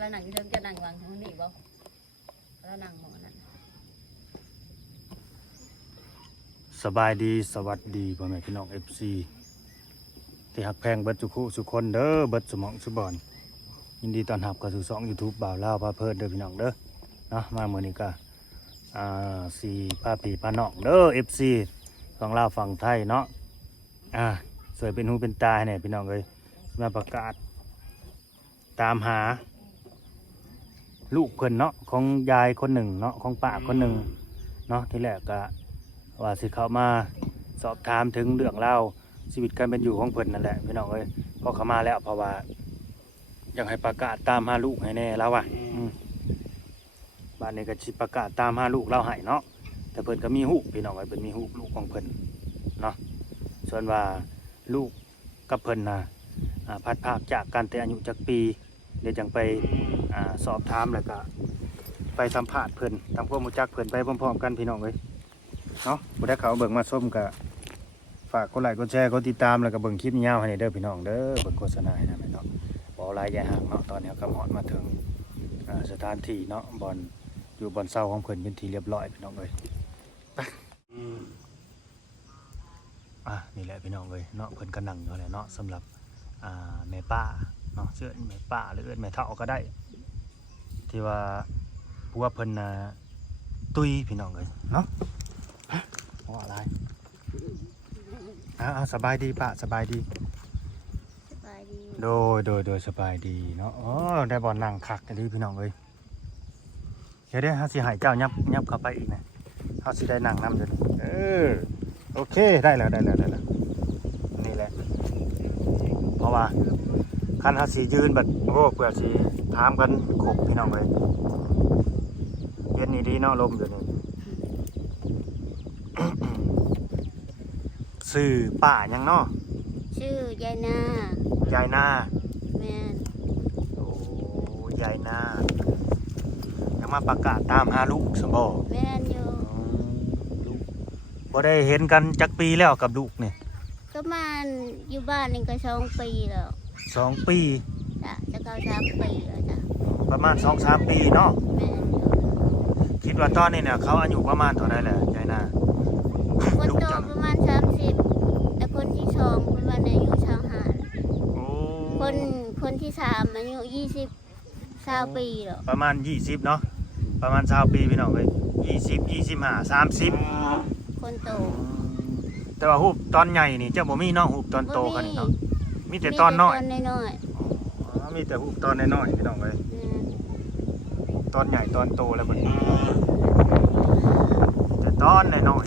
เราหนังเชิงจะหนังหลังของนี่บ่เราหนังหมอนั่นสบายดีสวัสดีพ่อแม่พี่น้อง FC ที่หักแพงเบิดทุกคู่สุคนเด้อเบิดสมองสุบอนยินดีต้อนรับเข้าสู่ช่อง YouTube บ่าวลาวพาเพลินเด้อพี่น้องเด้อเนาะมามื้อนี้ก็สี่พาพี่พาน้องเด้อ FC ฝั่งลาวฝั่งไทยเนาะสวยเป็นหูเป็นตาให้แน่พี่น้องเอ้ยมาประกาศตามหาลูกเพิ่นเนาะของยายคนหนึ่งเนาะของป้าคนหนึ่งเนาะที่แรกก็ว่าสิเข้ามาสอบถามถึงเรื่องเล่าชีวิตการเป็นอยู่ของเพิ่นนั่นแหละพี่น้องเอ้ยพอเข้ามาแล้วเพราะว่าอยากให้ประกาศตามหาลูกให้แน่แล้วว่ะบ้านนี้ก็สิประกาศตามหาลูกเราให้เนาะแต่เพิ่นก็มีฮูกพี่น้องเอ้ยเพิ่นมีฮูกลูกของเพิ่นเนาะส่วนว่าลูกกับเพิ่นน่ะพัดภาคจากกันแต่อายุจักปีเดี๋ยวจังไปสอบถามแล้วก็ไปสัมภาษณ์เพิ่นทำความรู้จักเพิ่นไปพร้อมๆกันพี่น้องเอ้ยเนาะบ่ได้เข้าเบิ่งมาส้มก็ฝากกดไลค์กดแชร์กดติดตามแล้วก็เบิ่งคลิปยาวให้เด้อพี่น้องเด้อเบิ่งโฆษณาให้นะแม่เนาะบ่หลายอย่าห่างเนาะตอนนี้ก็ฮอดมาถึงสถานที่เนาะบ่อนอยู่บ่อนเซาของเพิ่นเป็นที่เรียบร้อยพี่น้องเอ้ยไปนี่แหละพี่น้องเอ้ยเนาะเพิ่นก็นั่งอยู่แหละเนาะสำหรับแม่ป้าเนาะเชื่อแม่ป้าหรือแม่เฒ่าก็ได้ที่ว่าผัวเพิ่นตุยพี่น้องเอ้ยเนาะว่าอะไรสบายดีป้าสบายดีโดยสบายดีเนาะได้บ่นั่งคักดีพี่น้องเอ้ยเดี๋ยวเฮาสิให้เจ้ายับเข้าไปอีกนะเฮาสิได้นั่งนำเดี๋ยวนี้โอเคได้แล้วนี่แหละเพราะว่าคันเฮาสิยืนบัดเพื่อสิถามกันครบพี่น้องเอ้ยเย็นนี่ดีเนาะลมเดี๋ยวนี้ชื่อป้ายังเนาะชื่อยายนาแม่นโอ้ยายนายังมาประกาศตามหาลูกสมบ่แม่นอยู่ลูกบ่ได้เห็นกันจักปีแล้วกับลูกนี่ก็มาอยู่บ้านนี่ก็2 ปีแล้ว2 ปีจ้ะจะเข้า3 ปีแล้วจ้ะประมาณ 2-3 ปีเนาะแม่นอยู่คิดว่าตอนนี้เนี่ยเขาอายุประมาณเท่าไหร่แหละยายนาคนโตประมาณ30แต่คนที่2ประมาณอายุ25โอ้คนที่3อายุ20ปีแล้วประมาณ20เนาะประมาณ20ปีพี่น้องเอ้ย20 25 30คนโตแต่ว่าฮูบตอนใหญ่นี่เจ้าบ่มีเนาะฮูบตอนโตกันนี่เนาะมีแต่ตอนน้อยมีแต่ฮูบตอนน้อยๆพี่น้องเอ้ยตอนใหญ่ตอนโตแล้วบัดนี้แต่ตอนน้อย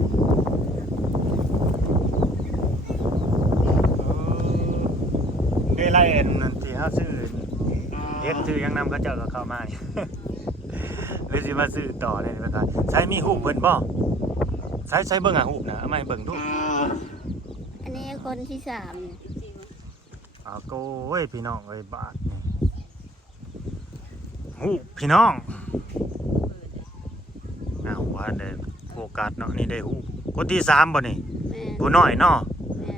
ได้ไล่ที่เฮาซื้อเฮ็ดซื้อยังนำเขาเจ้าก็เข้ามานี่เลยสิมาซื้อต่อเลยนะครับใช้มีฮูบเพิ่นบ่ใช้เบิ่งฮูบนะเอามาให้เบิ่งดูอันนี้คนที่3โก้ยพี่น้องเอ้ยบาทนี่ฮูบพี่น้องว่าได้โฟกัสเนาะนี่ได้ฮูบคนที่3บ่นี่ผู้น้อยเนาะ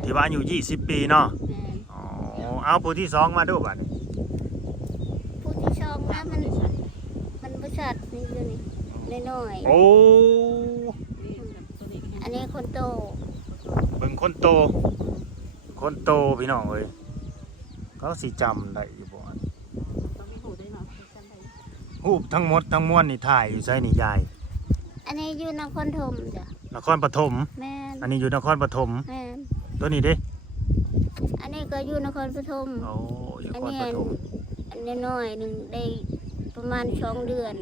ที่ว่าอายุ20 ปีเนาะเอาผู้ที่2มาดูบัดนี้ผู้ที่2นะมันบ่ชัดนี่อยู่นี่น้อยโอ้อันนี้คนโตเบิ่งคนโตพี่น้องเอ้ยเขาสิจำได้อยู่บ่ฮูบทั้งหมดทั้งมวลนี่ถ่ายอยู่ไสนี่ยายอันนี้อยู่นครปฐมจ้ะนครปฐมแม่นอันนี้อยู่นครปฐมแม่นตัวนี้เด้อันนี้ก็อยู่นครปฐมอยู่นครปฐมอันนี้น้อยนึงได้ประมาณ2 เดือน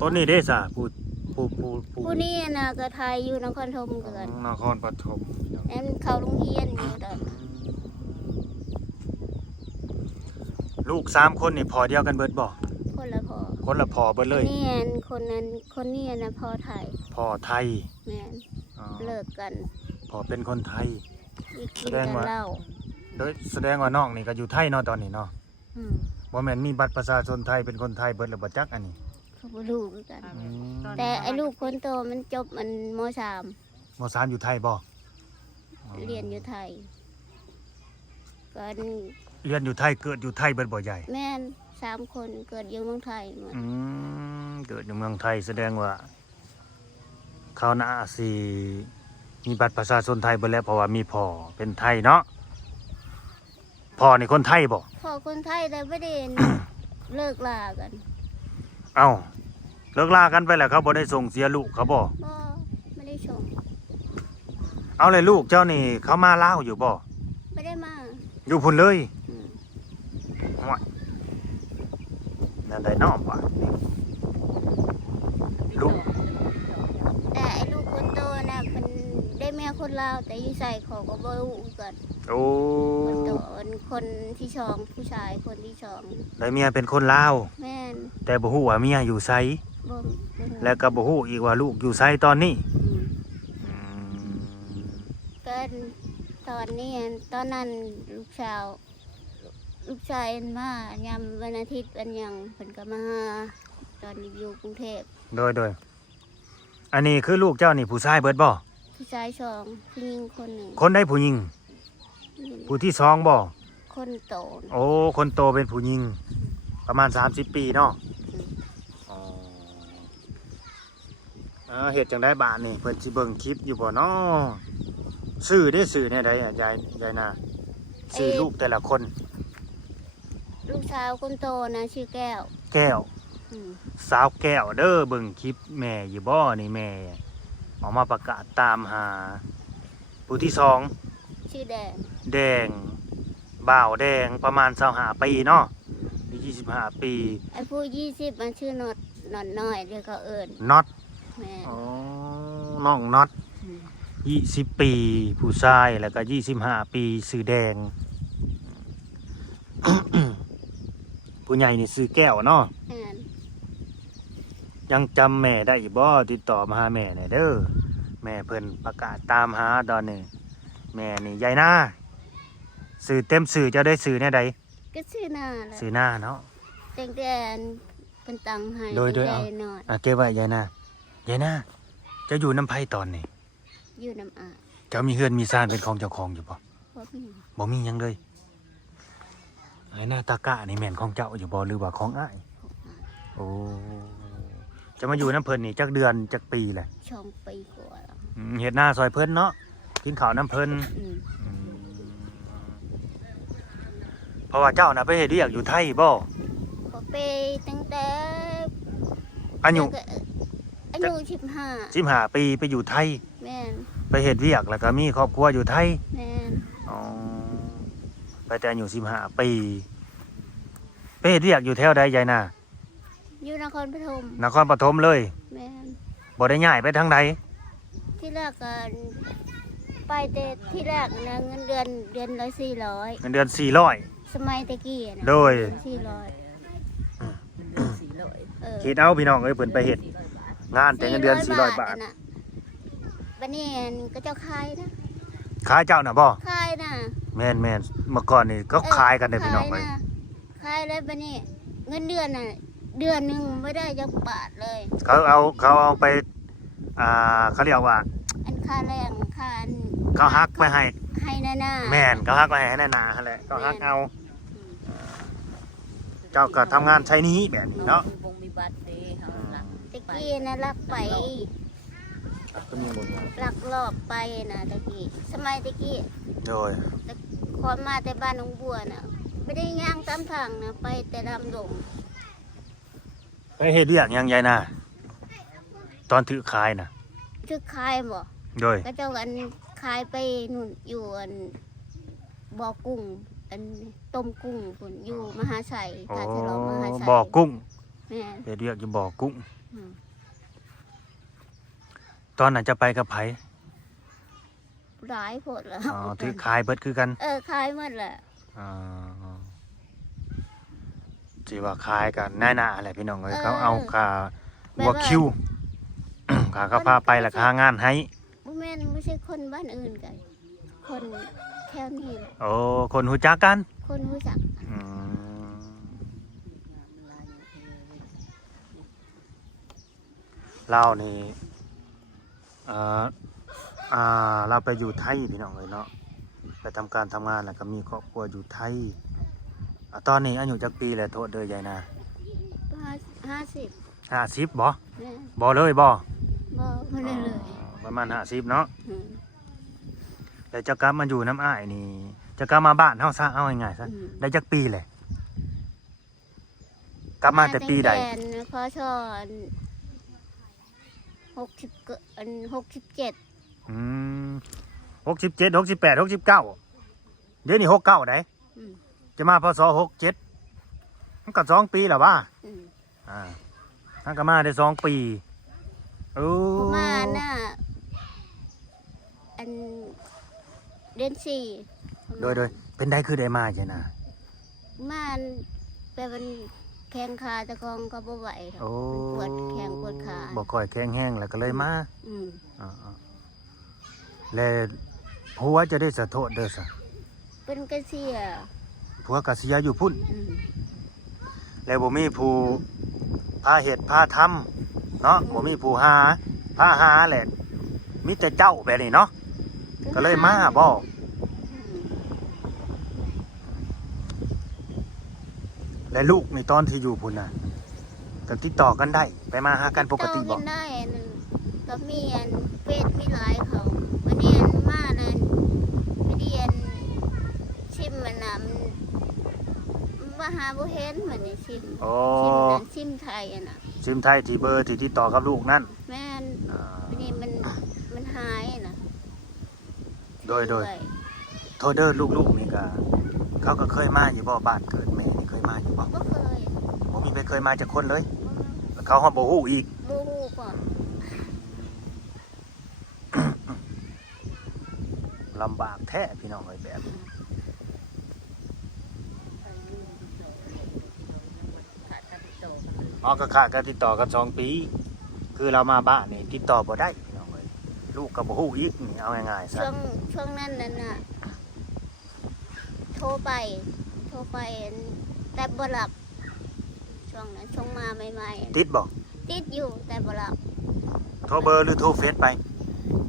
ตัวนี้เด้ซะผู้นี้น่ะก็ไทยอยู่นครปฐมเกินนครปฐมแม่นเข้าโรงเรียนอยู่ดอกลูก3คนนี่พอเดียวกันเบิดบ่คนละพอเบิดเลยนี่คนนี้น่ะพ่อไทยแม่นเลิกกันพอเป็นคนไทยแสดงว่าน้องนี่ก็อยู่ไทยเนาะตอนนี้เนาะบ่แม่นมีบัตรประชาชนไทยเป็นคนไทยเบิดแล้วบ่จักอันนี้เขาบ่รู้กันแต่ไอ้ลูกคนโตมันจบมันม.3 อยู่ไทยบ่เรียนอยู่ไทยก็เรียนอยู่ไทยเกิดอยู่ไทยเบิดบ่ใหญ่แม่น 3 คนเกิดอยู่เมืองไทยหมด เกิดอยู่เมืองไทยแสดงว่าเขาน่าสิมีบัตรประชาชนไทยเบิดแล้วเพราะว่ามีพ่อเป็นไทยเนาะพ่อนี่คนไทยบ่ พ่อคนไทยแต่ไม่ได้ เลิกลากัน เอ้าเลิกลากันไปแล้วเขาบ่ได้ส่งเสียลูกเขาบ่ ก็ไม่ได้ชม เอาเลยลูกเจ้านี่เขามาลาวอยู่บ่ ไม่ได้มา อยู่พุ่นเลย อืม ห่วยนั่นได้น้อมว่ะลูก แต่ไอ้ลูกคนโตน่ะมันได้แม่คนลาวแต่อยู่ใส่เขอก็บ่รู้กัน โอ้ คนโตคนที่สองผู้ชายคนที่สอง ได้เมียเป็นคนลาว แม่น แต่บ่ฮู้ว่าเมียอยู่ไส บ่รู้ แล้วก็บ่ฮู้อีกว่าลูกอยู่ไสตอนนี้ อืม อืม ก็ตอนนี้ตอนนั้นลูกชายมายามวันอาทิตย์วันหยังเพิ่นก็มาหาตอนอยู่กรุงเทพ โดยอันนี้คือลูกเจ้านี่ผู้ชายเบิดบ่ ผู้ชายสองผู้หญิงคนหนึ่ง คนได้ผู้หญิง ผู้ที่สองบ่ คนโตน่ะ โอ้คนโตเป็นผู้หญิงประมาณ30 ปีเนาะ อืม เฮ็ดจังได๋บาดนี่เพิ่นสิเบิ่งคลิปอยู่บ่เนาะชื่อแนวใดอ่ะยายนาชื่อลูกแต่ละคน ลูกสาวคนโตนะชื่อแก้ว แก้ว อืม สาวแก้วเด้อเบิ่งคลิปแม่อยู่บ่นี่แม่ออกมาประกาศตามหา ผู้ที่สอง ชื่อแดง แดงบ่าวแดงประมาณ25 ปีเนาะมี25 ปี ไอ้ผู้20มันชื่อน็อตน้อยเดี๋ยวเขาเอิ้น น็อต แม่ อ๋อน้องน็อต อืม 20 ปีผู้ชายแล้วก็25 ปีชื่อแดง ผู้ใหญ่นี่ชื่อแก้วเนาะ แม่น ยังจำแม่ได้อยู่บ่ติดต่อมาหาแม่หน่อยเด้อแม่เพิ่นประกาศตามหาตอนนี้แม่นี่ยายนาสื่อเต็มสื่อเจะได้สื่อแน่ใด ก็ชื่อหน้าแหละ สื่อหน้าเนาะ แต่งแต่เป็นตังให้ โดย ตั้ง เอา แต่น้อย เก็บไว้ยายนาจะอยู่น้ำไผตอนนี้ อยู่น้ำอา เจ้ามีเฮือนมีซ่านเป็นของเจ้าของอยู่บ่ เพราะมี บ่มีหยังเลยไอ้หน้าตากะนี่แม่นของเจ้าอยู่บ่หรือว่าของอ้ายโอ้จะมาอยู่น้ำเพิ่นนี่จักเดือนจักปีแหละ ช่องปีกว่าแล้ว เฮ็ดหน้าซอยเพิ่นเนาะกินข้าวน้ำเพิ่น อืม เพราะว่าเจ้าน่ะไปเฮ็ดเวียกอยู่ไทยบ่ พอไปตั้งแต่ อายุ อายุ15 ปีไปอยู่ไทย แม่น ไปเฮ็ดเวียกแล้วก็มีครอบครัวอยู่ไทย แม่น อ๋อไปแต่อายุ15 ปีไปเฮ็ดเวียกอยู่แถวใดยายน่ะ อยู่นครปฐม นครปฐมเลย แม่น บ่ได้ย้ายไปทางใด ที่แรกก็ไปแต่ที่แรกนะเงินเดือนละ400 เงินเดือน400 สมัยตะกี้นะ โดย 400 คิดเอาพี่น้องเอ้ยเพิ่นไปเฮ็ดงานแต่เงินเดือน400 บาท น่ะบัดนี้ก็เจ้าขายนะ ขายเจ้าน่ะบ่ ขายนะ แม่นเมื่อก่อนนี่ก็ขายกันได้พี่น้องเอ้ย ขายแล้วบัดนี้เงินเดือนน่ะเดือนหนึงไม่ได้จักบาทเลย เขาเอาไปเขาเรียกว่า อันค่าแรงค่าอัน เขาฮักไปให้ ให้หน้า แม่นเขาฮักไปให้แน่นาหั่นแหละเขาฮักเอา เจ้าก็ทำงานใช้นี้แบบนี้เนาะ วงมีบัตรเด้เขาหลัง ตะกี้นะลักไป ก็มีหมด ลักลอบไปนะตะกี้สมัยตะกี้ โดย ความมาแต่บ้านหนองบัวน่ะไม่ได้ย่างตามทางนะไปแต่ลำดง ไปเฮ็ดเรียกหยังยายน่ะตอนถือขายน่ะ คือขายบ่ โดย ก็เจ้ากันขายไปนู่นอยู่อันบ่อกุ้งอันต้มกุ้งพุ่นอยู่มหาชัย โอ้ ท่าฉลองมหาชัย บ่อกุ้ง แม่น เฮ็ดเรียกอยู่บ่อกุ้ง อืม ตอนนั้นจะไปกับไผ หลายโพดแล้ว อ๋อถือขายเบิดคือกัน ขายหมดแหละ อ๋อสิว่าขายกันแน่น่ะแหละพี่น้องเอ้ยเขาเอาค่าบัวคิว ค่าเขาพาไปแล้วค่างานให้ บ่แม่นไม่ใช่คนบ้านอื่นกันคนแถวนี้แหละ โอ้คนรู้จักกัน คนรู้จัก อืมเรานี่เราไปอยู่ไทยพี่น้องเลยเนาะไปทำการทำงานแล้วก็มีครอบครัวอยู่ไทย ตอนนี้อายุจักปีแล้วโทษเด้อยายนา 50 50บ่ แม่น บ่เลยบ่ บ่บ่ได้เลย ประมาณ50เนาะ อืม แล้วจะกลับมาอยู่น้ำอ้ายนี่จะกลับมาบ้านเฮาซะเอาง่ายๆซะ อืม ได้จักปีเลยกลับมาแต่ปีใด พศ6067 อืม67 68 69เดี๋ยวนี้69ได้ อืม จะมาพศ67มันก็2ปีแล้วว่า อืม ท่านก็มาได้2ปีโอ้ ประมาณน่ะอันเดือน4 โดยเป็นได้คือได้มาใช่นะ ประมาณไปมันแข้งขาตะกองก็บ่ไหวหรอก โอ้ ปวดแข้งปวดขา บ่ค่อยแข็งแห้งแล้วก็เลยมา อืม อ่าๆแล้วผัวจะได้สะโทษเด้อซะ เป็นกระเสีย ผัวก็เสียอยู่พุ่น อืม แล้วบ่มีผู้พาเฮ็ดพาทำเนาะบ่มีผู้หาพาหาแหละมีแต่เจ้าแบบนี้เนาะก็เลยมาบ่ อืม และลูกในตอนที่อยู่พุ่นน่ะก็ติดต่อกันได้ไปมาหากันปกติ โต บ่ กันได้อันก็มีอันเฟซมีหลายเขาวันนี้อันมานั้นไม่ได้อันชิมมันน่ะมันมาหาบ่เห็นมันนี่ชิม โอ้ ชิมนั้นชิมไทยอ่ะน่ะ ซิมไทยที่เบอร์ที่ติดต่อกับลูกนั่น แม่น อ่า วันนี้มันหายน่ะ โดย ด้วย โทษเด้อลูกๆนี่ก็เขาก็เคยมาอยู่บ่บ้านเกิดแม่นี่เคยมาอยู่บ่ บ่เคย บ่มีไปเคยมาจากคนเลยแล้วเขาฮอดบ่ฮู้อีก บ่ฮู้ก่อน ลำบากแท้พี่น้องเอ้ยแบบนี้ ขาดการติดต่อกันเลย อ๋อก็ขาดการติดต่อกัน2 ปี คือเรามาบ้านนี่ติดต่อบ่ได้พี่น้องเอ้ยลูกก็บ่ฮู้อีกนี่เอาง่ายๆซะ ช่วงนั้นน่ะโทรไปแต่บ่รับช่วงนั้นช่วงมาใหม่ๆ ติดบ่ ติดอยู่แต่บ่รับ โทรเบอร์หรือโทรเฟซไป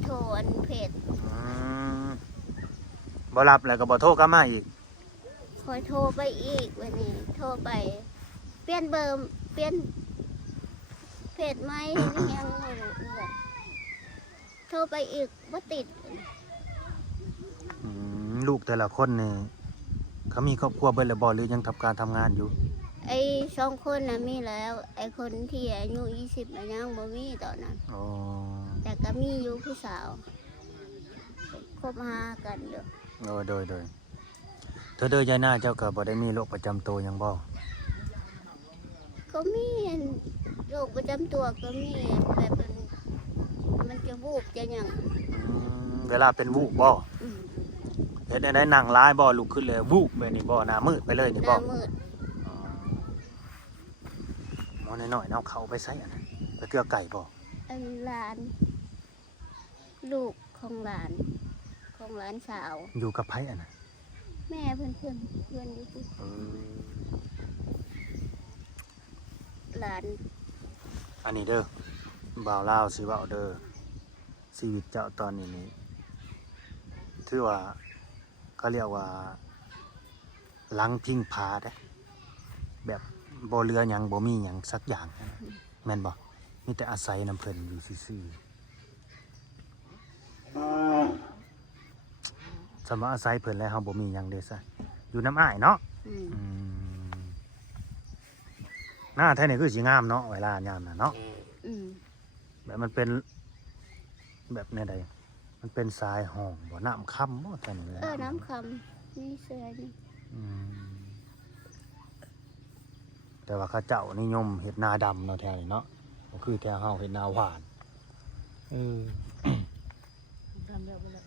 โทรอันเพจ อืมบ่รับแล้วก็บ่โทรกลับมาอีก คอยโทรไปอีกวันนี้ โทรไป เปลี่ยนเบอร์เปลี่ยนเพจไหมนี่ยังบ่รู้เรื่องโทรไปอีกบ่ติด ลูกแต่ละคนนี่เขามีครอบครัวเบิดแล้วบ่หรือยังทำการทำงานอยู่ ไอ้2 คนน่ะมีแล้ว ไอ้คนที่อายุ20น่ะยังบ่มีตอนนั้น อ๋อ แต่ก็มีอยู่ผู้สาวคบหากันอยู่ โดยเธอเด้อยายหน้าเจ้าก็บ่ได้มีโรคประจำตัวหยังบ่ ก็มีโรคประจำตัวก็มีแบบมันจะวูบจะหยัง เวลาเป็นวูบบ่ อืม เฮ็ดได้นั่งร้ายบ่ลุกขึ้นเลยวูบแบบนี้บ่หน้ามืดไปเลยนี่ ห บ่ น้ามืด หมอน้อยๆเอาเขาไปใส่อันนั้นไปเกลือไก่บ่ อันหลาน ลูกของหลานสาว อยู่กับไผอันนั้น แม่เพื่อนอยู่ที่หลาน อันนี้เด้อบ่าวลาวสิเว้าเด้อชีวิตเจ้าตอนนี้นี่ถือว่าเขาเรียกว่าหลังพิงผาเด้แบบบ่เหลือหยังบ่มีหยังสักอย่างนะแม่นบ่มีแต่อาศัยน้ำเพิ่นอยู่ซื่อๆสมว่าอาศัยเพิ่นแล้วเฮาบ่มีหยังเด้ซะอยู่น้ำอ้ายเนาะ อืม อืมหน้าแท้นี่คือสิงามเนาะเวลายามน่ะเนาะ อืม แบบมันเป็นแบบแนวใดมันเป็นทรายห้องบ่น้ำค่ำบ่แท้นี่ น้ำคำนี่เสื้อนี่ อืมแต่ว่าเขาเจ้านิยมเฮ็ดนาดำเนาะแท้นี่เนาะก็คือแถวเฮาเฮ็ดนาหวานเออ ทำแล้วบ่ได้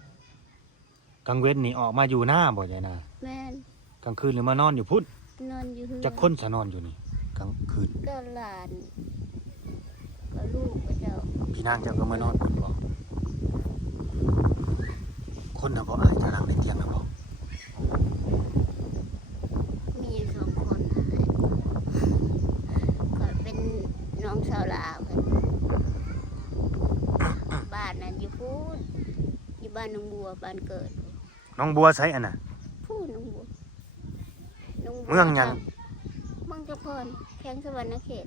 กลางเว้นนี่ออกมาอยู่หน้าบ่ใช่น่ะ แม่น กลางคืนหรือมานอนอยู่พุ่น นอนอยู่เฮือน จักคนสะนอนอยู่นี่กลางคืน ก็หลานก็ลูกก็เจ้า พี่นางเจ้าก็มานอนพุ่นบ่คนน่ะบ่อายจะนั่งในเตียงน่ะบ่ มีอยู่2 คนนั่นแหละก็เป็นน้องสาวลาวกันบ้านนั้นอยู่พูนอยู่บ้านหนองบัวบ้านเกิด น้องบัวใช้อันน่ะ พูนหนองบัว เมืองหยัง เมืองจำพรแข้งสวรรณเขต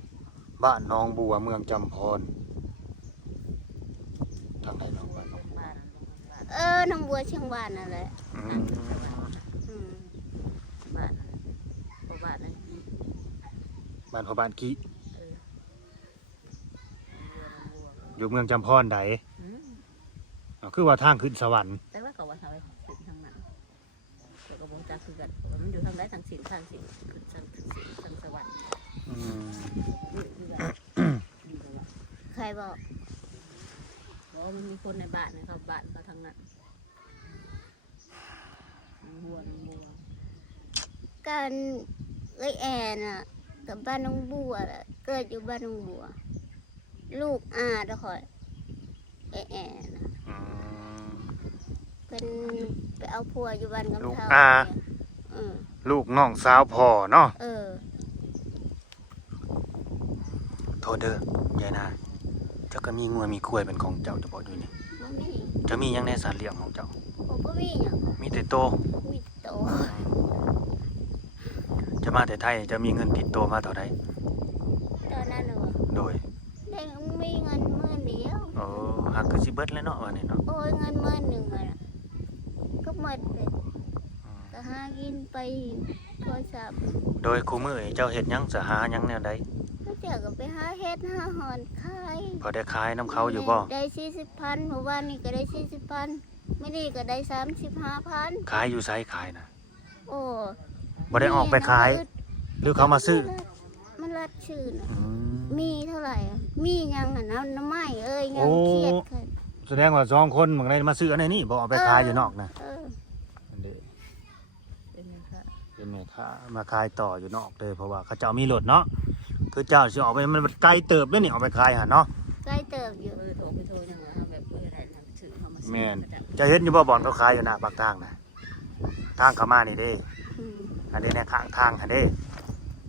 บ้านหนองบัวเมืองจำพรทางใดน้องบ้านน้อง บ้าน หนองบัวเชียงวานนั่นแหละ อืม อืม บ้านเพราะบ้านนั้น บ้านพ่อบ้านกี้ เออ อยู่เมืองจำพรใด อืม คือว่าทางขึ้นสวรรค์ แต่ว่าเขาว่าทางไปสินทางนั้นแต่ก็บ่จักคือกันเพราะว่ามันอยู่ทางใดทางสินทางสินขึ้นทางสินทางสวรรค์ อืม นี่คือกันอยู่ตรงนั้น ใครบอก เพราะว่ามันมีคนในบ้านนะครับบ้านก็ทางนั้นบัว การแอนอ่ะกับบ้านน้องบัวแหละเกิดอยู่บ้านน้องบัว ลูกอาตะคอยแอนน่ะ อืม เป็นไปเอาผัวอยู่บ้านกำ ลูก เทา อา เออ ลูกน้องสาวพ่อเนาะ เออ โทษเด้อยายนาเจ้าก็มีงัวมีควายเป็นของเจ้าจะบอกอยู่นี่ บ่มี จะมีหยังในสัตว์เลี้ยงของเจ้า ผมบ่มีหยัง มีแต่โต มีโต จะมาแต่ไทยจะมีเงินติดตัวมาเท่าใด ตอนนั้นน่ะว่ะ โดย ได้มีเงินมื้อเดียว โอ้หักคือสิเบิดแล้วเนาะว่านี่เนาะ โอ้ยเงินมื้อหนึงอ่ะก็หมดเลยก็หากินไปโทรศัพท์ โดยคู่มื้อนี่เจ้าเฮ็ดหยังสหาหยังแนวใด ก็เจอก็ไปหาเฮ็ดหาหอนขาย พอได้ขายน้ำเขาอยู่บ่ ได้40,000เมื่อวานนี้ก็ได้40,000มื้อนี้ก็ได้35,000 ขายอยู่ไสขายน่ะ โอ้ บ่ได้ออกไปขาย หรือเขามาซื้อ มันรัดชื่อน่ะ อืม มีเท่าไหร่อะมียังอ่ะน้ำไม้เอ้ยยั โอ้ งเครียดขึ้น แสดงว่า2คนบางได้มาซื้ออันนี้บ่เอาไปขายอยู่นอกนะ เออ อันนี้ เป็นยังไง เป็นแม่ค้ามาขายต่ออยู่นอกเลยเพราะว่าเขาเจ้ามีรถเนาะคือเจ้าสิออกไปมันไกลเติบเด้อนี่เอาไปขายหั่นเนาะ ใกล้เติบอยู่ โทรไปโทรยังไงแบบอะไรนะถือเขามาซื้อ แม่นจะเห็นอยู่บ่บ่อนเขาขายอยู่หน้าปากทางน่ะทางเข้ามานี่เด้ อืม อันนี้ในข้างทางหั่นเด้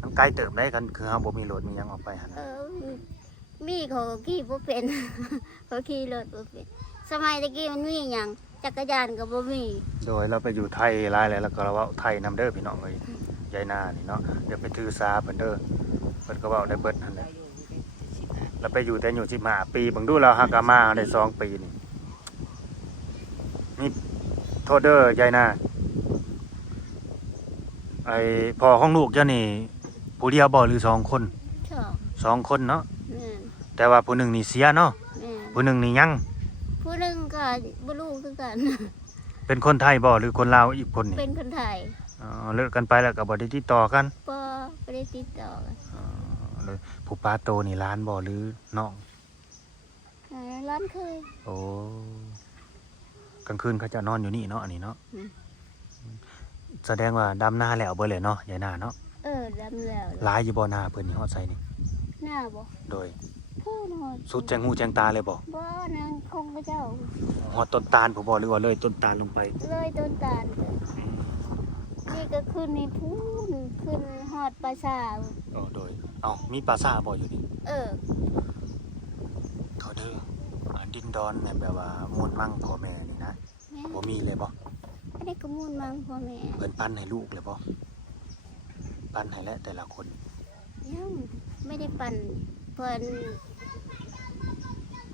มันไกลเติบได้กันคือเฮาบ่มีรถมีหยังออกไปหั่น เอ น่ะ อมีเขาก็ขี่บ่เป็น เขาขี่รถบ่เป็นสมัยตะกี้มันมีหยังจักรยานก็บ่มี โดยเราไปอยู่ไทยหลายแล้วก็เราเว้าไทยนำเด้อพี่น้องเอ้ยยายนานี่เนาะเดี๋ยวไปถือสาเพิ่นเด้อเพิ่นก็เว้าได้เบิดหั่นแหละเราไปอยู่แต่อยู่15ปีเบิ่งดูเราฮักกะมาได้2ปีนี่นี่โทษเด้อยายนาไอ้พ่อของลูกเจ้านี่ผู้เดียวบ่หรือ2คน ชอบ 2คนเนาะ แม่น แต่ว่าผู้หนึงนี่เสียเนาะ แม่น ผู้หนึงนี่ยัง ผู้หนึงก็บ่รู้คือกัน เป็นคนไทยบ่หรือคนลาวอีกคนนี่ เป็นคนไทย อ๋อเลิกกันไปแล้วก็บ่ได้ติดต่อกัน บ่ได้ติดต่อกัน อ๋อเลยผู้ป้าโตนี่หล้านบ่หรือน้อง ร้านเคย โอ้กลางคืนเขาจะนอนอยู่นี่เนาะอันนี้เนาะ อืม แสดงว่าดำนาแล้วเบิดเลยเนาะยายนาเนาะ ดำแล้ว หลายอยู่บ่นาเพิ่นนี่ฮอดไสนี่ หน้าบ่ โดย พูดหอด สุดแจงหูแจงตาเลยบ่ บ่นางคงพระเจ้า ฮอดต้นตาลผู้บ่หรือว่าเลยต้นตาลลงไป เลยต้นตาลไปนี่ก็ขึ้นนี่พูนขึ้นหอดปราสาท อ๋อโดยเอ้ามีปราสาทบ่อยู่นี่ เออ เขาเด้อดินดอนเนี่ยแบบว่ามูลมั่งพ่อแม่นี่นะ แม่ บ่มีเลยบ่ อันนี้ก็มูลมังพ่อแม่ เพิ่นปั้นให้ลูกเลยบ่ปั้นให้แล้วแต่ละคน ยังไม่ได้ปั่นเพิ่น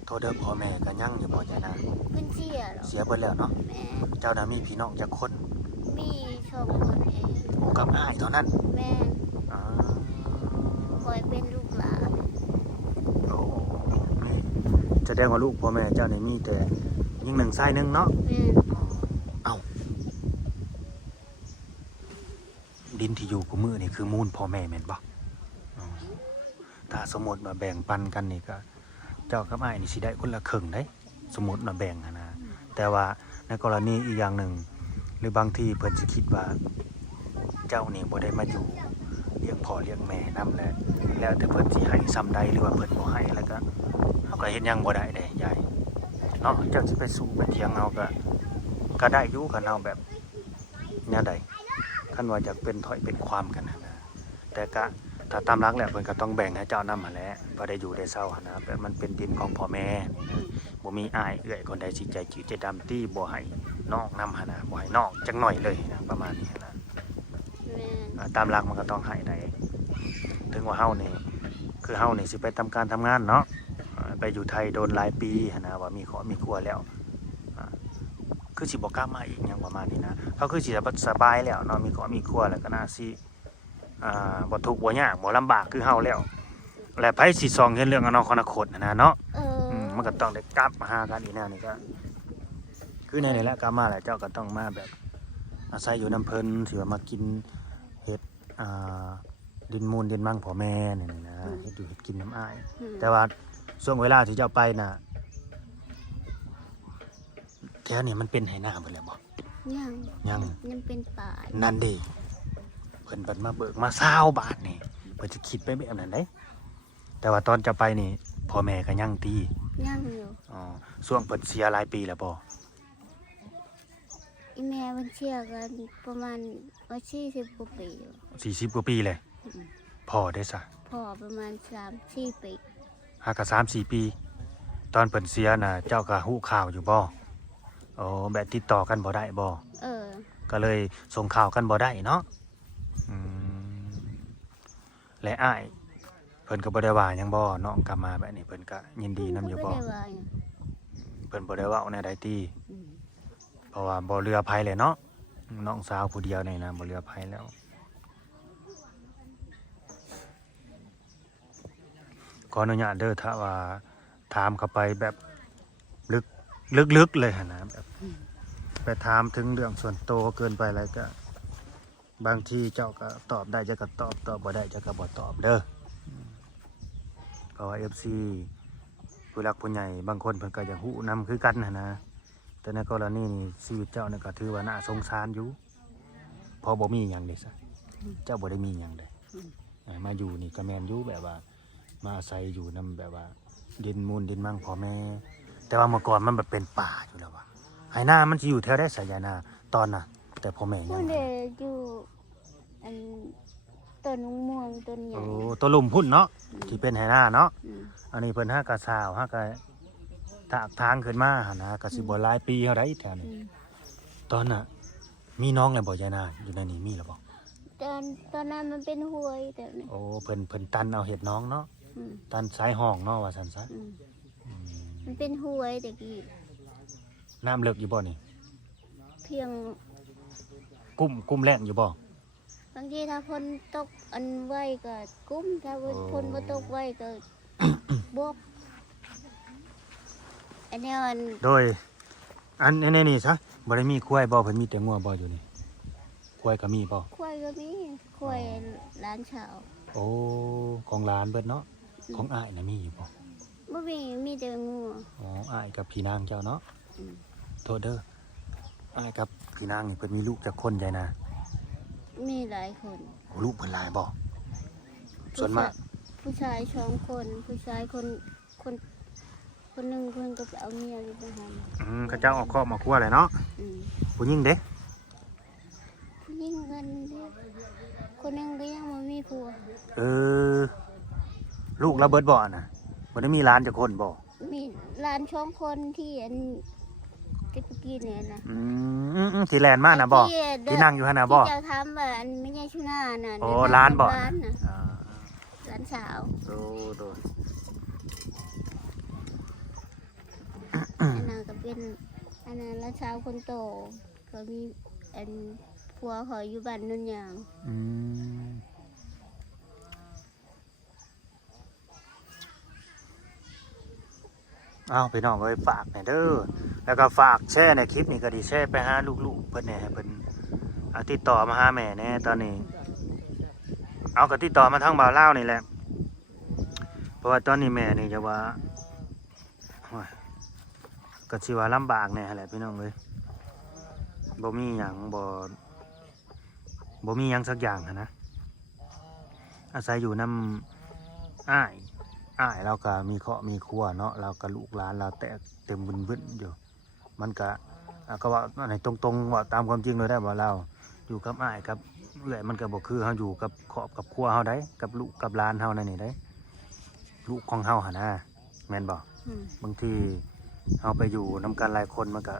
โทษเด้อพ่อแม่ก็ยังอยู่บ่ยายนา เพิ่นเสียหรอก เสียเบิดแล้วเนาะ แม่ เจ้าน่ะมีพี่น้องจักคน มีสองคนเอง โอ้กับอ้ายเท่านั้น แม่ อ๋อ คอยเป็นลูกหลาน โอ้นี่แสดงว่าลูกพ่อแม่เจ้านี่มีแต่ยิงหนึ่งชายหนึ่งเนาะ แม่ เอ้าดินที่อยู่กูมือนี่คือมูลพ่อแม่แม่นบ่อ๋อถ้าสมมติว่าแบ่งปันกันนี่ก็ เจ้ากับอ้ายนี่สิได้คนละครึ่งได้สมมติว่าแบ่งหั้นนะแต่ว่าในกรณีอีกอย่างหนึ่งหรือบางทีเพิ่นสิคิดว่า เจ้านี่บ่ได้มาอยู่เลี้ยงพ่อเลี้ยงแม่นำแล้วแต่เพิ่นสิให้ซ้ำใดหรือว่าเพิ่นบ่ให้แล้วก็เฮาก็เฮ็ดหยังบ่ได้เด้ยายเนาะเจ้าสิไปสู้ไปเถียงเฮาก็ได้อยู่คันเฮาแบบแนวใดคันว่าอยากเป็นถ้อยเป็นความกันนะแต่ก็ถ้าตามหลักแล้วเพิ่นก็ต้องแบ่งให้เจ้านำหั่นแหละบ่ได้อยู่ได้เศร้าหั่นนะแบบมันเป็นดินของพ่อแม่บ่มีอ้ายเอื้อยคนใดสิใจจืดใจดำตี้บ่ให้น้องนำหั่นนะบ่ให้น้องจักหน่อยเลยนะประมาณนี้นะ แม่น ตามหลักมันก็ต้องให้ได้ถึงว่าเฮานี่คือเฮานี่สิไปทำการทำงานเนาะไปอยู่ไทยโดนหลายปีหั้นนะว่ามีครอบมีครัวแล้วคือสิบ่กลับมาอีกหยังประมาณนี้นะเขาคือสิสบายแล้วเนาะมีครอบมีครัวแล้วก็น่าสิบ่ทุกข์บ่ยากบ่ลำบากคือเฮาแล้วและไผสิส่องเห็นเรื่องอนาคตนะเนาะ มันก็ต้องได้กลับมาหากันอีกแนวนี่ก็คือในนี่แหละกลับมาแหละเจ้าก็ต้องมาแบบอาศัยอยู่น้ำเพิ่นสิว่ามากินเห็ดดินมูลดินมั่งพ่อแม่นี่นะเฮ็ดอยู่เฮ็ดกินน้ำอ้ายแต่ว่าช่วงเวลาที่เจ้าไปน่ะแถวนี้มันเป็นไหหน้าเบิดแล้วบ่ ยัง ยัง เป็นป่า นั่นดิเพิ่นบัดมาเบิกมา20 บาทนี่เพิ่นสิคิดไปแบบนั้นเด้แต่ว่าตอนจะไปนี่พ่อแม่ก็ยังตี ยังอยู่ อ๋อช่วงเพิ่นเสียหลายปีแล้วบ่ อีแม่มันเชื่อกันประมาณ40 กว่าปีอยู่ 40 กว่าปีเลยพ่อได้ซะ พ่อประมาณ3-4 ปี หากก็3-4 ปี ตอนเพิ่นเสียน่ะเจ้าก็ฮู้ข่าวอยู่บ่อ๋อแบบติดต่อกันบ่ได้บ่ ก็เลยส่งข่าวกันบ่ได้เนาะและอ้ายเพิ่นก็บ่ได้ว่าหยังบ่น้องกลับมาแบบนี้เพิ่นก็ยินดีนํอยู่บ่ ได้ว่าหยัง เพิ่นบ่ได้เว้าแนวใดติเพราะว่าบ่เหลือไผเลยเนาะน้องสาวผู้เดียวนี่นะบ่เหลือไผแล้วขออนุญาตเด้อถ้าว่าถามเข้าไปแบบลึกเลยหั่นนะแบบไปถามถึงเรื่องส่วนตัวเกินไปอะไรก็บางทีเจ้าก็ตอบได้เจ้าก็ตอบบ่ได้เจ้าก็บ่ตอบเด้อเพราะว่า FC ผู้หลักผู้ใหญ่บางคนเพิ่นก็อยากฮู้นำคือกันนะแต่ในกรณีนี้ชีวิตเจ้านี่ก็ถือว่าน่าสงสารอยู่เพราะบ่มีหยังเด้ซะเจ้าบ่ได้มีหยังเด้มาอยู่นี่ก็แม่นอยู่แบบว่ามาอาศัยอยู่นำแบบว่าดินมูลดินมั่งพ่อแม่แต่ว่าเมื่อก่อนมันแบบเป็นป่าอยู่แล้วว่ะไหหน้ามันสิอยู่แถวได้สายนาตอนน่ะแต่พ่อแม่ยั พุ่ ง นเดอยู่อันต้นม่วงต้นใหญ่ โอ้ตัวลุ่มพุ่นเนาะที่เป็นไหหน้าเนาะ อืม อันนี้เพิ่นหากะสาวหากะถากทางขึ้นมาหั่นนะก็สิบ่หลายปีเท่าใดแถวนี้ตอนน่ะมีน้องแล้วบ่ยายนาอยู่ในนี้มีแล้วบ่ ตอนนั้นมันเป็นห้วยแต่นี่ โอ้เพิ่นตันเอาเห็ดน้องเนาะ อืม ตันสายห้องเนาะว่าซั่นซะ อืมมันเป็นห้วยแต่กี้ น้ำเลิกอยู่บ่นี่ เพียง กุ้มแรงอยู่บ่ บางทีถ้าฝนตกอันไว้ก็กุ้มถ้าฝนบ่ตกไว้ก็ บวกอันนี้มัน โดยอันนี่ซะบ่ได้มีควายบ่เพิ่นมีแต่งัวบ่อยู่นี่ควายก็มีบ่ ควายก็มีควายร้านเช้า โอ้ของหลานเบิดเนาะของอ้ายน่ะมีอยู่บ่ บ่มีแต่งู อ๋ออ้ายกับพี่นางเจ้าเนาะ อืม โทษเด้ออ้ายกับพี่นางนี่เพิ่นมีลูกจักคนใหญ่นะ มีหลายคน โอ้ลูกเพิ่นหลายบ่ส่วนมาก ผู้ชาย2 คนผู้ชายคนหนึงเพิ่นก็ไปเอาเมียอยู่บ้าน เขาเจ้าออกครอบมาครัวเลยเนาะ อืม ผู้หญิงเด้ ผู้หญิงกันเด้อคนหนึงก็ยังบ่มีผัว เออลูกระเบิดบ่อน่ะบ่ได้มีร้านจักคนบ่ มีหลาน2 คนที่อันที่เมื่อกี้เนี่ยนะ ที่แลนด์มาน่ะบ่ที่นั่งอยู่หั่นน่ะบ่ ที่เจะทำแบบอันไม่ใช่ชุน่าน่ะ โอ้ เดี๋ยว ร้านบ่ ร้านน่ะ อ่า ร้านสาว โดย อันนั้นก็เป็นอันนั้นร้านสาวคนโตก็มีอันผัวเขาอยู่บ้านนุ่นยาง อืมเอาพี่น้องเอ้ยฝากหน่อยเด้อแล้วก็ฝากแชร์ในคลิปนี้ก็ดีแชร์ไปหาลูกๆเพิ่นแหน่ให้เพิ่นติดต่อมาหาแม่แน่ตอนนี้ เอาก็ติดต่อมาทางบ่าวลาวนี่แหละเพราะว่าตอนนี้แม่นี่จะว่าโอ้ยก็สิว่าลำบากแน่แหละพี่น้องเอ้ยบ่มีหยังบ่มีหยังสักอย่างหั้นนะอาศัยอยู่นำอ้ายเราก็มีเคราะห์มีครัวเนาะเราก็ลูกหลานเราแตกเต็มบึนๆอยู่มันก็ว่าอันไหนตรงๆว่าตามความจริงเลยได้บ่เราอยู่กับอ้ายกับเอื้อยมันก็บ่คือเฮาอยู่กับครอบกับครัวเฮาได้กับลูกกับหลานเฮานั่นนี่ได้ลูกของเฮาหั่นนะแม่นบ่ อืม บางทีเฮาไปอยู่นำกันหลายคนมันก็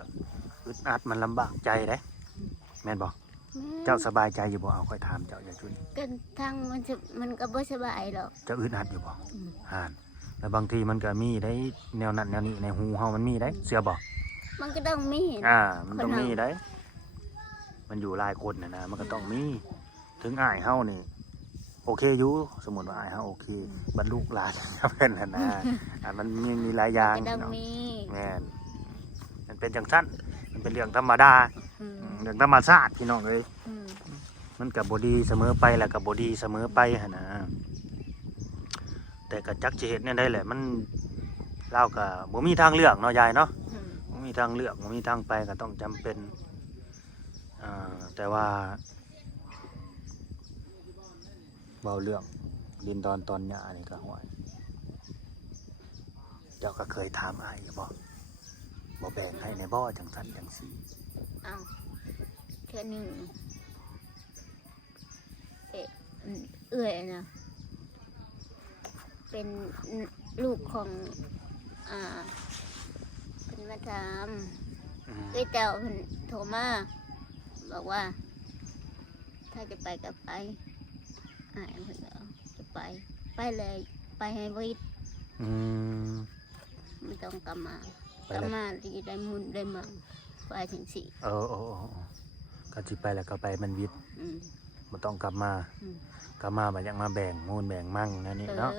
อึดอัดมันลำบากใจได้แม่นบ่ แ เจ้าสบายใจอยู่บ่เอาค่อยถามเจ้าอย่าจุน กันทางมันก็บ่สบายหรอก เจ้าอึดอัดอยู่บ่ อืม ห่านแล้วบางทีมันก็มีได้แนวนั้นแนวนี้ในหูเฮามันมีได้เสือบ่ มันก็ต้องมี มันต้องมีได้ มันอยู่หลายคนนะมันก็ต้องมี ถึงอ้ายเฮานี่โอเคอยู่สมมุติว่าอ้ายเฮาโอเคบรรลุหลานเพิ่นน่ะนะมันมีหลายอย่าง ก็ต้องมี แม่นมันเป็นจังซั่นมันเป็นเรื่องธรรมดา อืม เรื่องธรรมชาติพี่น้องเอ้ย อืม มันก็บ่ดีเสมอไปแล้วก็บ่ดีเสมอไปหั่นนะแต่ก็จักสิเฮ็ดแนวใดแหละมันเราก็บ่มีทางเลือกเนาะยายเนาะ อืม บ่มีทางเลือกบ่มีทางไปก็ต้องจำเป็นแต่ว่าเบาเรื่องดินตอนหญ้านี่ก็ห่วยเจ้าก็เคยถามอ้ายอยู่บ่แบ่งให้ในบ่จังซั่นจังซี่ เอาเทื่อหนึงเอื้อยนะเป็นลูกของเป็นมาถามเอ้ยแต่เพิ่นโทรมาบอกว่า ถ้าจะไปก็ไปเพิ่นก็จะไปเลยไปให้วิทย์ อืม ไม่ต้องกลับมา ไป กลับ แล้ว มาที่ได้มุนได้มังไปถึงสี่ ก็สิไปแล้วก็ไปมันวิทย์ อืม บ่ต้องกลับมา อืม กลับมาบ่อยากมาแบ่งมูลแบ่งมั่งนั่นนี่เนาะ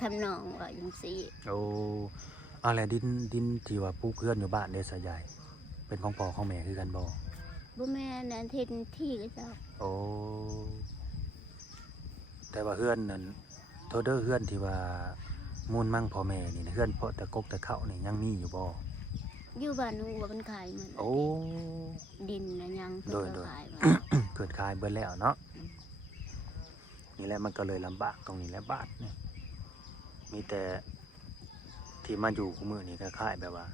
ทำนองว่าอย่างสี่ โอ้อะไรดินที่ว่าปลูกเพื่อนอยู่บ้านเด้สะยายเป็นของพ่อของแม่คือกันบ่ บ่แม่นั่นเทนที่ก็เจ้า โอ้แต่ว่าเพื่อนนั่นโทษเด้อเพื่อนที่ว่ามูลมั่งพ่อแม่นี่นะเพื่อนเพาะแต่กกแต่เข้านี่ยังมีอยู่บ่ อยู่บ้านหนูว่ามันขายมัน โอ้ ดินนะยัง โดย เพิ่นก็ขายมัน เกิดคายเบิดแล้วเนาะนี่แหละมันก็เลยลำบากตรงนี้แหละบาดนี่มีแต่ที่มาอยู่คู่มือนี่ก็คล้ายแบบว่า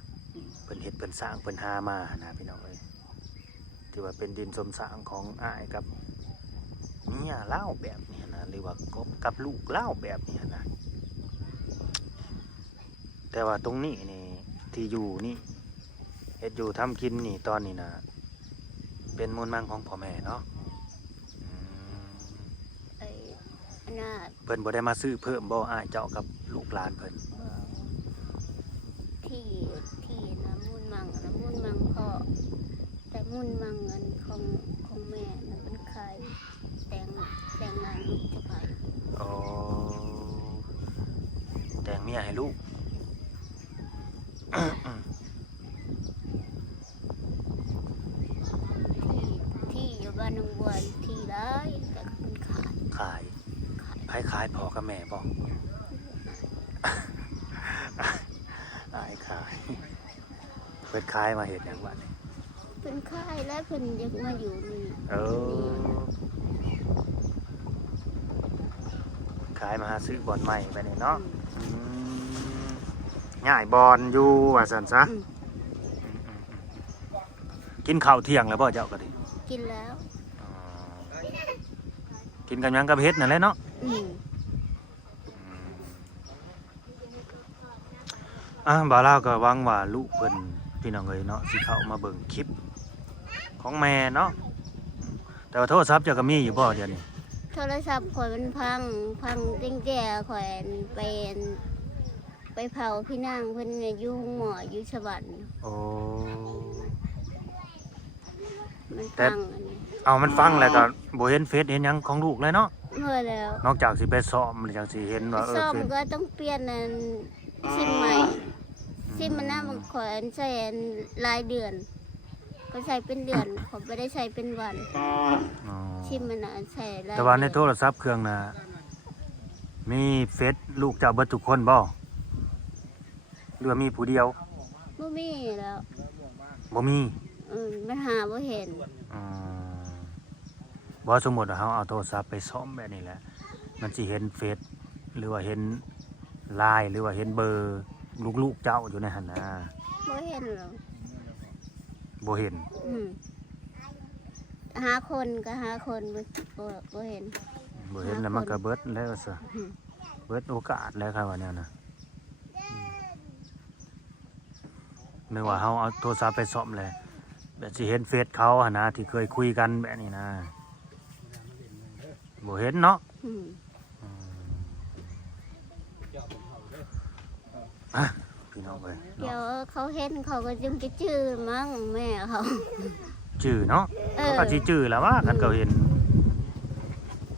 เพิ่นเฮ็ดเพิ่นสร้างเพิ่นหามานะพี่น้องเอ้ยที่ว่าเป็นดินสมสร้างของอ้ายกับเมียเล่าแบบนี้นะหรือว่ากบกับลูกเล่าแบบนี้นะแต่ว่าตรงนี้นี่ที่อยู่นี่เฮ็ดอยู่ทำกินนี่ตอนนี้นะเป็นมูลมั่งของพ่อแม่เนาะ ไอ้อันน่ะ เพิ่นบ่ได้มาซื้อเพิ่มบ่อ้ายเจ้ากับลูกหลานเพิ่น ที่นะมุนมังพ่อแต่มุนมังเงินของแม่นะมันขายแต่งงานลูกจะไป อ๋อแต่งเมียให้ลูก ที่อยู่บ้านหนองบัวที่ร้ายแต่ก็มันขาย ขายขายพ่อกับแม่บ่ อ้ายขายเพิ่นขายมาเฮ็ดหยังบัดนี้ เป็นขายแล้วเพิ่นยังมาอยู่นี่ เออขายมาหาซื้อบ่อนใหม่ไปนี่เนาะง่ายบอลอยู่ว่าซั่นซะ อืม กินข้าวเที่ยงแล้วบ่เจ้าก็ดิ กินแล้ว อ๋อกินกันหยังกับเฮ็ดนั่นแหละเนาะ บ่าวลาวก็หวังว่าลูกเพิ่นพี่น้องเอ้ยเนาะสิเข้ามาเบิ่งคลิปของแม่เนาะแต่ว่าโทรศัพท์เจ้าก็มีอยู่บ่เดี๋ยวนี้ โทรศัพท์ข่อยมันพังตั้งแต่ข่อยไปเผาพี่นางเพิ่นน่ะอยู่หมออยู่สวรรค์ โอ้ มันพังอันนี้ เอามันฟังแล้วก็บ่เห็นเฟซเห็นหยังของลูกเลยเนาะ เมื่อแล้ว นอกจากสิไปซ้อมหรือจังสิเห็นว่า ซ่อม เฟซ ก็ต้องเปลี่ยนอันซิมใหม่ซิมมันน่ามันข่อยอันใช้อันรายเดือน ก็ใช้เป็นเดือนผมไม่ได้ใช้เป็นวัน อ๋อ ซิมมันน่ะใช้ราย แต่ว่าใน เดือน โทรศัพท์เครื่องน่ะมีเฟซลูกเจ้าเบิดทุกคนบ่หรือว่ามีผู้เดียว บ่มีแล้ว บ่มี มันหาบ่เห็น อ๋อบ่สมมุติว่าเฮาเอาโทรศัพท์ไปซ่อมแบบนี้แหละมันสิเห็นเฟซหรือว่าเห็นไลน์หรือว่าเห็นเบอร์ลูกๆเจ้าอยู่ในหั่นน่ะ บ่เห็นหรอก บ่เห็น หาคนก็หาคนบ่เห็น บ่เห็นแล้วมันก็เบิดแล้วซะ อืม เบิดโอกาสแล้วครับว่าแนวน่ะนึกว่าเฮาเอาโทรศัพท์ไปซ่อมแล้ว แบบสิเห็นเฟซเขาหนนะที่เคยคุยกันแบบนี้นะบ่เห็นเนาะ อืม อ่ะพี่น้องเอ้ย เดี๋ยวเขาเห็นเขาก็จึงจะจื้อมั้งแม่เขา จื้อเนาะ เอ เขา อ ก็สิจื้อแล้วว่ากันเขาเห็น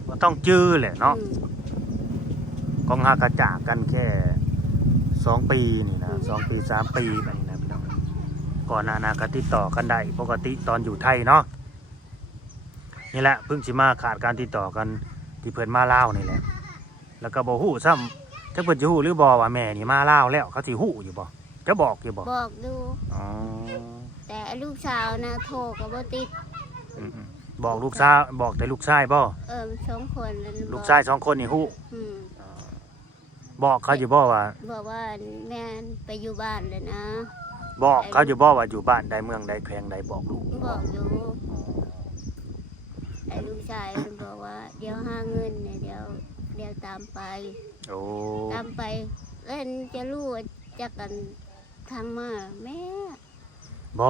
ว่าต้องจื้อแหละเนาะ อืม กองหากระจากกันแค่2 ปีนี่นะ2 ปี3 ปีแบบนี้นะพี่น้องก่อนหน้านั้นก็ติดต่อกันได้ปกติตอนอยู่ไทยเนาะนี่แหละเพิ่งสิมาขาดการติดต่อกันที่เพิ่นมาลาวนี่แหละแล้วก็บ่ฮู้ซ้ำจักเพิ่นสิฮู้หรือบ่ว่าแม่นี่มาลาวแล้วเขาสิฮู้อยู่บ่จะบอกอยู่บ่ บอกดู อ๋อ แต่ลูกสาวนะโทรก็บ่ติด อืมๆบอกลูกชายบอกแต่ลูกชายบ่ สองคนนั่น ลูกชาย2 คนนี่ฮู้ อืม บอกเขาอยู่บ่ว่า บอกว่าแม่ไปอยู่บ้านเลยนะ บอกเขาอยู่บ่ว่าอยู่บ้านใดเมืองใดแขวงใดบอกลูก บอกอยู่ไอ้ลูกชายมันบอกว่า เดี๋ยวหาเงินเนี่ยเดี๋ยวตามไป โอ้ ตามไปแล้วจะรู้ว่าจะกันทางมาแม่ บ่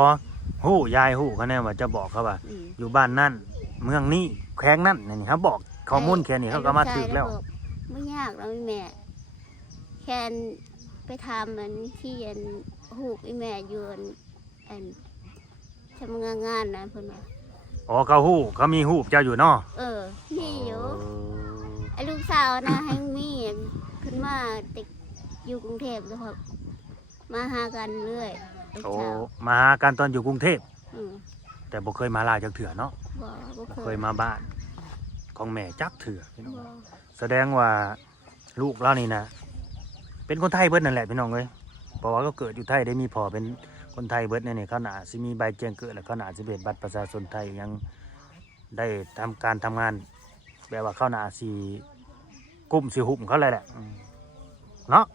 ฮู้ยายฮู้เขาแน่ว่าจะบอกเขาว่า อืม อยู่บ้านนั่นเมืองนี้แขวงนั่นนี่ครับบอกข้อมูลแค่นี้เขาก็มาถึกแล้ว ไอ้กชยบอกไม่ยากแล้วแม่แค่ไปทำมันที่อันหูกไอ้แม่อยู่อันทำงานนะเพิ่นว่า อ๋อเขาฮู้เขามีฮู้เจ้าอยู่เนาะ นี่อยู่ไอ้ลูกสาวนะ ให้มีขึ้นมาติดอยู่กรุงเทพแล้วครับมาหากันเรื่อยลูก โอ้ สาว มาหากันตอนอยู่กรุงเทพ อืม แต่บ่เคยมาลาวจักเถื่อเนาะ บ่ บ่เค เค ย ย มาบ้านของแม่จักเถื่อพี่น้อง บ่ แสดงว่าลูกเรานี่นะเป็นคนไทยเบิดนั่นแหละพี่น้องเอ้ยเพราะว่าเขาเกิดอยู่ไทยได้มีพ่อเป็นคนไทยเบิดนี่เขาน่าสิมีใบแจ้งเกิดแล้วเขาน่าสิเป็นบัตรประชาชนไทยยังได้ทำการทำงานแบบว่าเขาน่าสิกุ้มสิหุ่มเขาเลยแหละเนาะ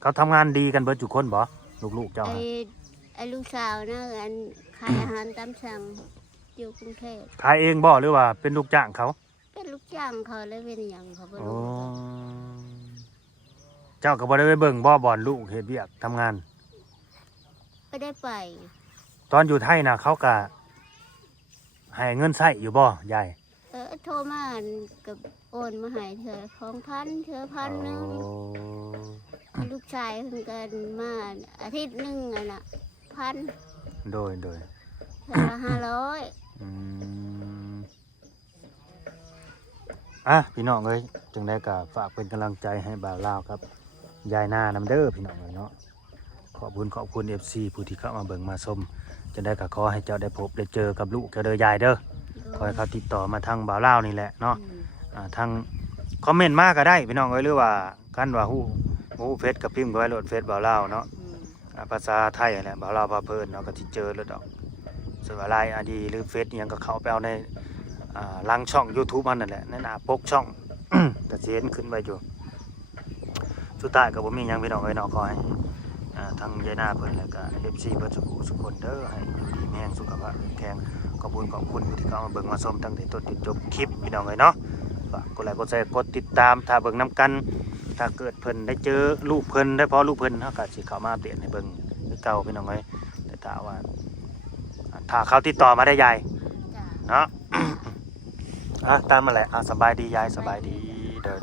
เขาทำงานดีกันเบิดทุกคนบ่ลูกๆเจ้า ไอ้ ฮะ ไอ้ลูกสาวนะอันขายอาหารตามสั่งอยู่กรุงเทพ ขายเองบ่หรือว่าเป็นลูกจ้างเขา เป็นลูกจ้างเขาแล้วเป็นอย่างเขาบ่ โอ้ รู้ เจ้าก็บ่ได้ไปเบิ่งบ่บ่อนลูกเฮ็ดเวียกทำงาน ไม่ได้ไป ตอนอยู่ไทยนะเขาก็ให้เงินใช้อยู่บ่ยาย โทรมากับโอนมาให้เธอ2,000เธอ1,000นึงลูกชายเพิ่นกันมาอาทิตย์หนึงอ่ะน่ะ1,000 โดย เธอละ500 อืมอ่ะพี่น้องเอ้ยจึงได้ก็ฝากเป็นกำลังใจให้บ่าวลาวครับยายหน้านำเด้อพี่น้องเอ้ยเนาะขอบคุณ FC ผู้ที่เข้ามาเบิ่งมาชมจึงได้ก็ขอให้เจ้าได้พบได้เจอกับลูกเจ้าเด้อยายเด้อขอให้เขาติดต่อมาทางบ่าวลาวนี่แหละเนาะ ทางคอมเมนต์มาก็ได้พี่น้องเอ้ยหรือว่ากันว่าฮู้เฟซกับพิมพ์ไว้โหลดเฟซบ่าวลาวเนาะภาษาไทยนั่นแหละบ่าวลาวพาเพิ่นเนาะก็สิเจอแล้วดอกส่วนว่า LINE ID หรือเฟซอิหยังก็เข้าไปเอาในหลังช่อง YouTube มันนั่นแหละในหน้าปกช่อง ก็สิเห็นขึ้นไว้อยู่สุดท้ายก็บ่มีหยังพี่น้องเอ้ยเนาะขอให้ทางยายนาเพิ่นแล้วก็ FC เพิ่นสุขคนเด้อให้อยู่ดีมีแรงสุขภาพแข็งขอบคุณผู้ที่เข้ามาเบิ่งมาชมตั้งแต่ต้นจนจบคลิปพี่น้องเอ้ยเนาะ ฝากกดไลค์กดแชร์กดติดตามถ้าเบิ่งน้ำกันถ้าเกิดเพิ่นได้เจอลูกเพิ่นได้พอลูกเพิ่นเขาก็สิเข้ามาอัปเดตให้เบิ่งคือเก่าพี่น้องเอ้ยแต่ถ้าว่าถ้าเขาติดต่อมาได้ยาย จ้ะ เนาะ ตามมาแหละสบายดียายสบายดีเด้อ